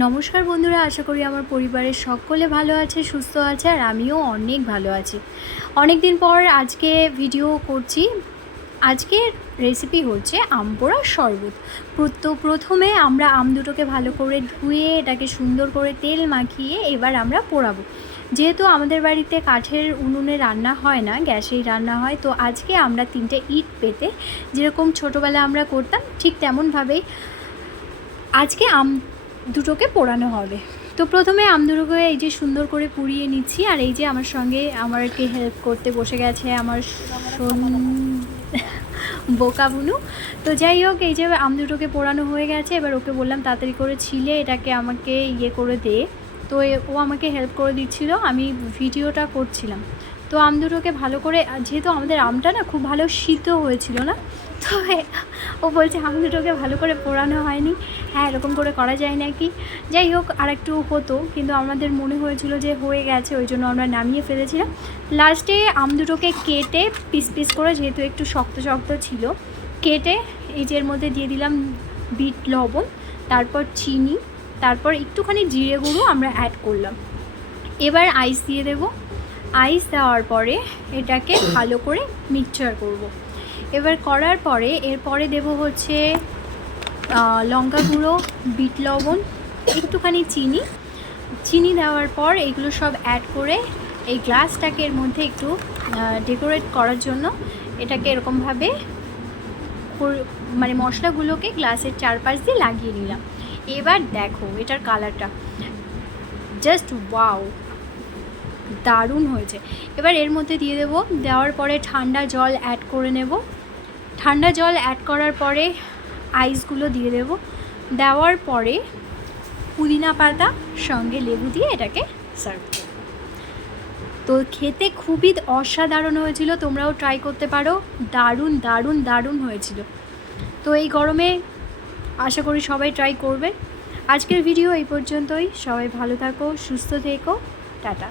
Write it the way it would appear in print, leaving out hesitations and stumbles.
নমস্কার বন্ধুরা, আশা করি আমার পরিবারের সকলে ভালো আছে, সুস্থ আছে, আর আমিও অনেক ভালো আছি। অনেক দিন পর আজকে ভিডিও করছি। আজকের রেসিপি হচ্ছে আম পোড়ার শরবত। প্রথমে আমরা আম দুটোকে ভালো করে ধুয়ে এটাকে সুন্দর করে তেল মাখিয়ে এবার আমরা পোড়াবো। যেহেতু আমাদের বাড়িতে কাঠের উনুনে রান্না হয় না, গ্যাসেই রান্না হয়, তো আজকে আমরা 3টে ইট পেতে যেরকম ছোটোবেলায় আমরা করতাম ঠিক তেমনভাবেই আজকে আম দুটোকে পোড়ানো হবে। তো প্রথমে আম দুটোকে এই যে সুন্দর করে পুড়িয়ে নিচ্ছি, আর এই যে আমার সঙ্গে আমাকে হেল্প করতে বসে গেছে আমার বোকা বুনু। তো যাই হোক, এই যে আম দুটোকে পোড়ানো হয়ে গেছে, এবার ওকে বললাম তাড়াতাড়ি করে ছিলে এটাকে আমাকে করে দে। তো ও আমাকে হেল্প করে দিচ্ছিল, আমি ভিডিওটা করছিলাম। তো আম দুটোকে ভালো করে, যেহেতু আমাদের আমটা না খুব ভালো সিদ্ধ হয়েছিল না, তো ও বলছে আম দুটোকে ভালো করে পোড়ানো হয়নি। হ্যাঁ, এরকম করে করা যায় নাকি? যাই হোক, আর একটু হতো, কিন্তু আমাদের মনে হয়েছিল যে হয়ে গেছে, ওই জন্য আমরা নামিয়ে ফেলেছিলাম। লাস্টে আম দুটোকে কেটে পিস পিস করে, যেহেতু একটু শক্ত শক্ত ছিল, কেটে এই যে এর মধ্যে দিয়ে দিলাম বিট লবণ, তারপর চিনি, তারপর একটুখানি জিরে গুঁড়ো আমরা অ্যাড করলাম। এবার আইস দিয়ে দেব। আইস দেওয়ার পরে এটাকে ভালো করে মিক্সচার করব। এবার করার পরে এরপরে দেব হচ্ছে লঙ্কা গুঁড়ো, বিট লবণ, একটুখানি চিনি দেওয়ার পর এগুলো সব অ্যাড করে এই গ্লাসটাকে এর মধ্যে একটু ডেকোরেট করার জন্য এটাকে এরকমভাবে মানে মশলাগুলোকে গ্লাসের চারপাশ দিয়ে লাগিয়ে নিলাম। এবার দেখো এটার কালারটা জাস্ট ওয়াও, দারুণ হয়েছে। এবার এর মধ্যে দিয়ে দেবো, দেওয়ার পরে ঠান্ডা জল অ্যাড করে নেব। ঠান্ডা জল অ্যাড করার পরে আইসগুলো দিয়ে দেব। দেওয়ার পরে পুদিনা পাতা সঙ্গে লেবু দিয়ে এটাকে সার্ভ করব। তো খেতে খুবই অসাধারণ হয়েছিল, তোমরাও ট্রাই করতে পারো। দারুণ দারুণ দারুণ হয়েছিল। তো এই গরমে আশা করি সবাই ট্রাই করবে। আজকের ভিডিও এই পর্যন্তই। সবাই ভালো থাকো, সুস্থ থেকো, টাটা।